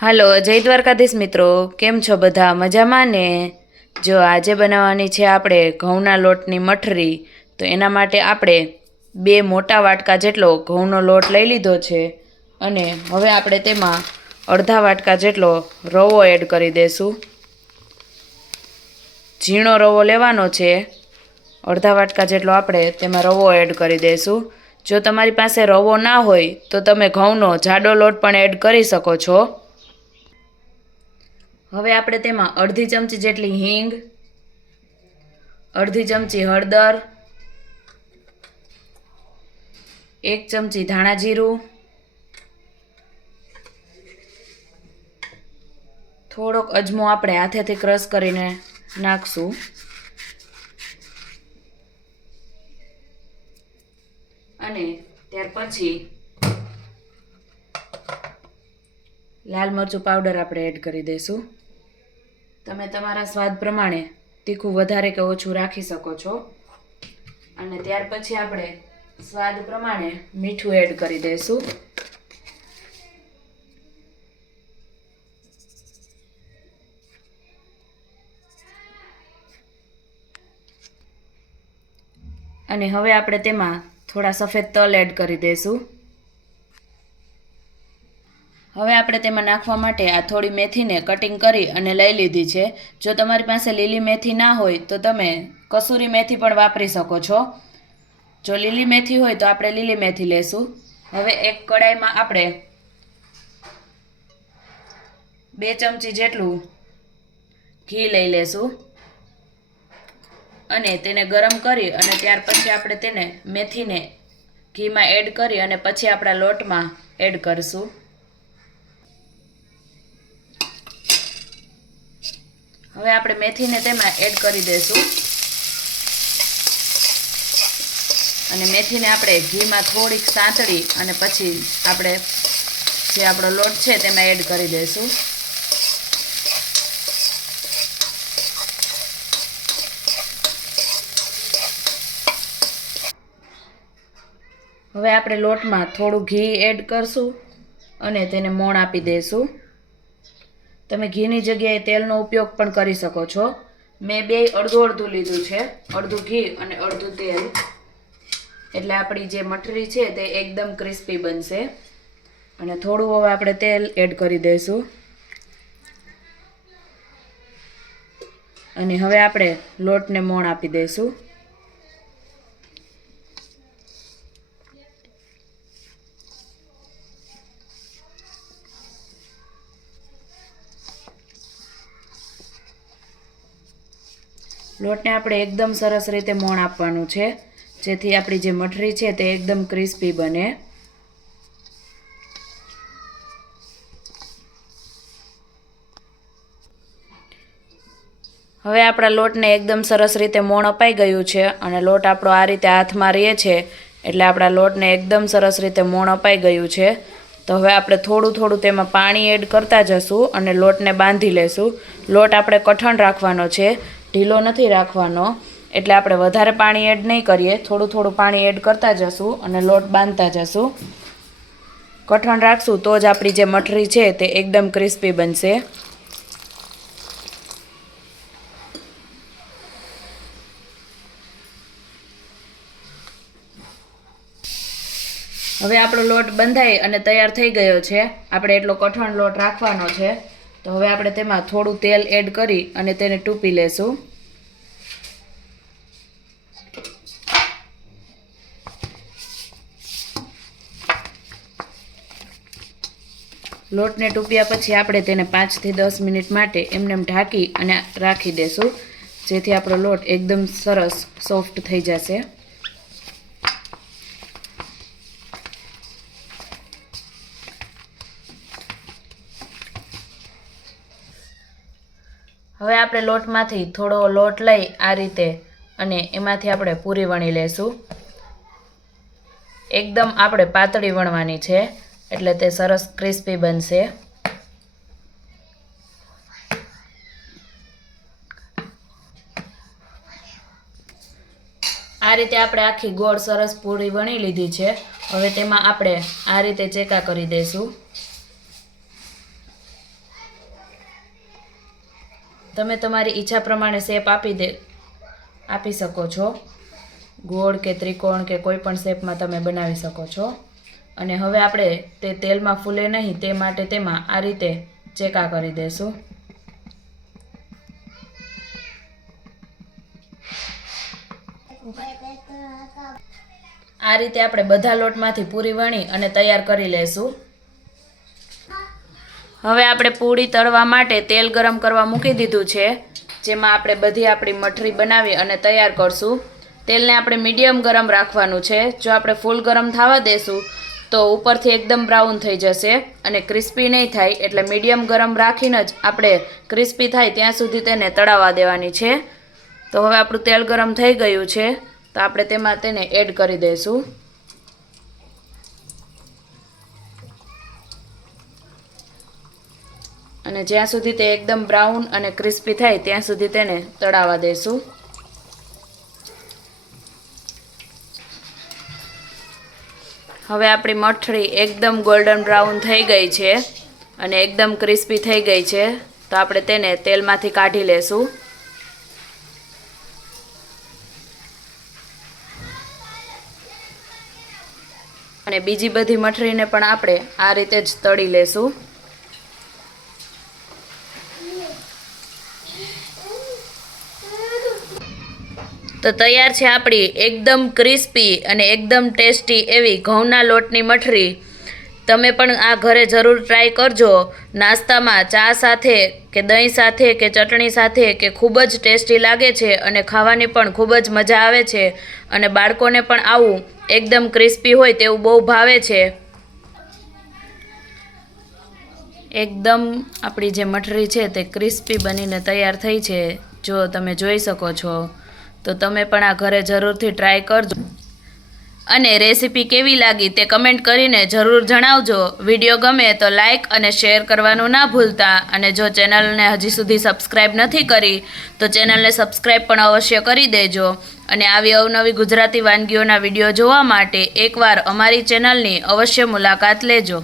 હાલો જય દ્વારકાધીશ મિત્રો, કેમ છો બધા? મજામાં ને? જો આજે બનાવવાની છે આપણે ઘઉંના લોટની મઠરી. તો એના માટે આપણે 2 મોટા વાટકા જેટલો ઘઉંનો લોટ લઈ લીધો છે અને હવે આપણે તેમાં અડધા વાટકા જેટલો રવો એડ કરી દઈશું. ઝીણો રવો લેવાનો છે, અડધા વાટકા જેટલો આપણે તેમાં રવો એડ કરી દઈશું. જો તમારી પાસે રવો ના હોય તો તમે ઘઉંનો જાડો લોટ પણ એડ કરી શકો છો. હવે આપણે તેમાં અડધી ચમચી જેટલી હિંગ, અડધી ચમચી હળદર, 1 ચમચી ધાણા જીરું, થોડોક અજમો આપણે હાથેથી ક્રશ કરીને નાખશું અને ત્યાર પછી લાલ મરચું પાવડર આપણે એડ કરી દઈશું. તમે તમારા સ્વાદ પ્રમાણે તીખું વધારે કે ઓછું રાખી શકો છો. અને ત્યાર પછી આપણે સ્વાદ પ્રમાણે મીઠું એડ કરી દઈશું. અને હવે આપણે તેમાં થોડા સફેદ તલ એડ કરી દઈશું. હવે આપણે તેમાં નાખવા માટે આ થોડી મેથીને કટિંગ કરી અને લઈ લીધી છે. જો તમારી પાસે લીલી મેથી ના હોય તો તમે કસૂરી મેથી પણ વાપરી શકો છો. જો લીલી મેથી હોય તો આપણે લીલી મેથી લેશું. હવે એક કડાઈમાં આપણે 2 ચમચી જેટલું ઘી લઈ લેશું અને તેને ગરમ કરી અને ત્યાર પછી આપણે તેને મેથીને ઘીમાં એડ કરી અને પછી આપણા લોટમાં એડ કરીશું. હવે આપણે મેથીને તેમાં એડ કરી દઈશું અને મેથીને આપણે ઘીમાં થોડીક સાંતળી અને પછી આપણે જે આપણો લોટ છે તેમાં એડ કરી દઈશું. હવે આપણે લોટમાં થોડું ઘી એડ કરશું અને તેને મોણ આપી દઈશું. તમે ઘીની જગ્યાએ તેલનો ઉપયોગ પણ કરી શકો છો. મેં 2 અડધું અડધું લીધું છે, અડધું ઘી અને અડધું તેલ. એટલે આપણી જે મઠરી છે તે એકદમ ક્રિસ્પી બનશે. અને થોડું હવે આપણે તેલ એડ કરી દઈશું અને હવે આપણે લોટને મોણ આપી દઈશું. લોટને આપણે એકદમ સરસ રીતે મોણ આપવાનું છે જેથી આપણી જે મઠરી છે તે એકદમ ક્રિસ્પી બને. હવે આપણા લોટને એકદમ સરસ રીતે મોણ અપાઈ ગયું છે અને લોટ આપણો આ રીતે હાથમાં રહે છે એટલે આપણા લોટને એકદમ સરસ રીતે મોણ અપાઈ ગયું છે. તો હવે આપણે થોડું થોડું તેમાં પાણી એડ કરતા જશું અને લોટને બાંધી લેશું. લોટ આપણે કઠણ રાખવાનો છે, ઢીલો નથી રાખવાનો. એટલે આપણે વધારે પાણી એડ નહીં કરીએ, થોડું થોડું પાણી એડ કરતા જશું અને લોટ બાંધતા જશું. કઠણ રાખશું તો જ આપણી જે મઠરી છે તે એકદમ ક્રિસ્પી બનશે. હવે આપણો લોટ બંધાઈ અને તૈયાર થઈ ગયો છે. આપણે એટલો કઠણ લોટ રાખવાનો છે. તો હવે આપણે તેમાં થોડું તેલ એડ કરી અને તેને ટૂંપી લેશું. લોટને ટૂંપ્યા પછી આપણે તેને 5 થી 10 મિનિટ માટે એમને ઢાંકી અને રાખી દેશું જેથી આપણો લોટ એકદમ સરસ સોફ્ટ થઈ જશે. હવે આપણે લોટમાંથી થોડો લોટ લઈ આ રીતે અને એમાંથી આપણે પૂરી વણી લેશું. એકદમ આપણે પાતળી વણવાની છે એટલે તે સરસ ક્રિસ્પી બનશે. આ રીતે આપણે આખી ગોળ સરસ પૂરી વણી લીધી છે. હવે તેમાં આપણે આ રીતે ચેકા કરી દઈશું. તમે તમારી ઈચ્છા પ્રમાણે શેપ આપી શકો છો. ગોળ કે ત્રિકોણ કે કોઈ પણ શેપમાં તમે બનાવી શકો છો. અને હવે આપણે તે તેલમાં ફૂલે નહીં તે માટે તેમાં આ રીતે ચેકા કરી દઈશું. આ રીતે આપણે બધા લોટમાંથી પૂરી વણી અને તૈયાર કરી લઈશું. હવે આપણે પૂરી તળવા માટે તેલ ગરમ કરવા મૂકી દીધું છે, જેમાં આપણે બધી આપણી મઠરી બનાવી અને તૈયાર કરશું. તેલને આપણે મીડિયમ ગરમ રાખવાનું છે. જો આપણે ફૂલ ગરમ થવા દેશું તો ઉપરથી એકદમ બ્રાઉન થઈ જશે અને ક્રિસ્પી નહીં થાય. એટલે મીડિયમ ગરમ રાખીને જ આપણે ક્રિસ્પી થાય ત્યાં સુધી તેને તળાવવા દેવાની છે. તો હવે આપણું તેલ ગરમ થઈ ગયું છે, તો આપણે તેમાં તેને એડ કરી દઈશું. અને જ્યાં સુધી તે એકદમ બ્રાઉન અને ક્રિસ્પી થાય ત્યાં સુધી તેને તળાવવા દઈશું. હવે આપણી મઠરી એકદમ ગોલ્ડન બ્રાઉન થઈ ગઈ છે અને એકદમ ક્રિસ્પી થઈ ગઈ છે. તો આપણે તેને તેલમાંથી કાઢી લેશું. અને બીજી બધી મઠરીને પણ આપણે આ રીતે જ તળી લેશું. તો તૈયાર છે આપણી એકદમ ક્રિસ્પી અને એકદમ ટેસ્ટી એવી ઘઉંના લોટની મઠરી. તમે પણ આ ઘરે જરૂર ટ્રાય કરજો. નાસ્તામાં ચા સાથે કે દહીં સાથે કે ચટણી સાથે કે ખૂબ જ ટેસ્ટી લાગે છે અને ખાવાની પણ ખૂબ જ મજા આવે છે. અને બાળકોને પણ આવું એકદમ ક્રિસ્પી હોય તેવું બહુ ભાવે છે. એકદમ આપણી જે મઠરી છે તે ક્રિસ્પી બનીને તૈયાર થઈ છે. જો તમે જોઈ શકો છો, તો તમે પણ આ ઘરે જરૂરથી ટ્રાય કરજો. અને રેસીપી કેવી લાગી તે કમેન્ટ કરીને જરૂર જણાવજો. વિડીયો ગમે તો લાઈક અને શેર કરવાનું ના ભૂલતા. અને જો ચેનલને હજી સુધી સબસ્ક્રાઈબ નથી કરી તો ચેનલને સબસ્ક્રાઈબ પણ અવશ્ય કરી દેજો. અને આવી અવનવી ગુજરાતી વાનગીઓના વિડીયો જોવા માટે એકવાર અમારી ચેનલની અવશ્ય મુલાકાત લેજો.